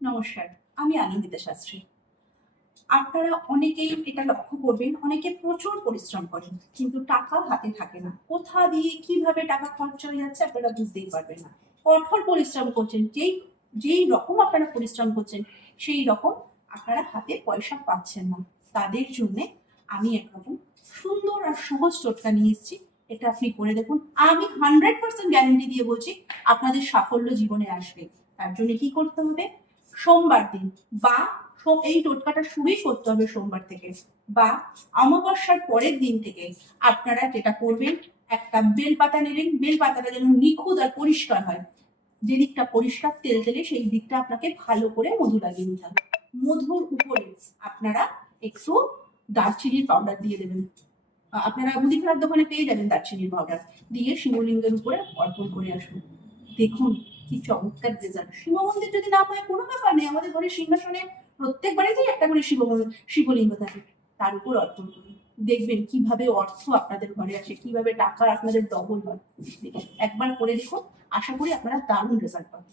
নমস্কার, আমি আনন্দিতা শাস্ত্রী। আপনারা অনেকেই এটা লক্ষ্য করবেন, অনেকে প্রচুর পরিশ্রম করেন, কিন্তু টাকা হাতে থাকে না। কোথা দিয়ে কীভাবে টাকা খরচ হয়ে যাচ্ছে আপনারা বুঝতেই পারবেন না। কঠোর পরিশ্রম করছেন, যেই যেই রকম আপনারা পরিশ্রম করছেন, সেই রকম আপনারা হাতে পয়সা পাচ্ছেন না। তাদের জন্যে আমি একরকম সুন্দর আর সহজ টোটকা নিয়ে এসেছি। এটা আপনি করে দেখুন। আমি হান্ড্রেড পার্সেন্ট গ্যারেন্টি দিয়ে বলছি, আপনাদের সাফল্য জীবনে আসবে। তার জন্য কি করতে হবে? সোমবার দিন বা এই টোটকাটা শুরুই করতে হবে সোমবার থেকে বা অমাবস্যার পরের দিন থেকে আপনারা যেটা করবেন, একটা বেলপাতা নেবেন, বেলপাতাটা যেন নিখুঁত আর পরিষ্কার হয়। যে দিকটা পরিষ্কার, তেল তেলে সেই দিকটা আপনাকে ভালো করে মধু লাগিয়ে নিতে হবে। মধুর উপরে আপনারা একটু দারচিনির পাউডার দিয়ে দেবেন। আপনারা মুদিখানার দোকানে পেয়ে যাবেন দারচিনির পাউডার দিয়ে শিবলিঙ্গের উপরে অর্পণ করে আসুন। দেখুন কি চমৎকার রেজাল্ট শিব মন্দির যদি না হয় কোনো ব্যাপার নেই। আমাদের ঘরে সিংহাসনে প্রত্যেক বাড়িতেই একটা করে শিব শিবলিঙ্গ থাকে, তার উপর অর্পণ করুন। দেখবেন কীভাবে অর্থ আপনাদের ঘরে আসে, কীভাবে টাকা আপনাদের ডবল হয়। একবার করে দেখুন, আশা করি আপনারা দারুণ রেজাল্ট পাবেন।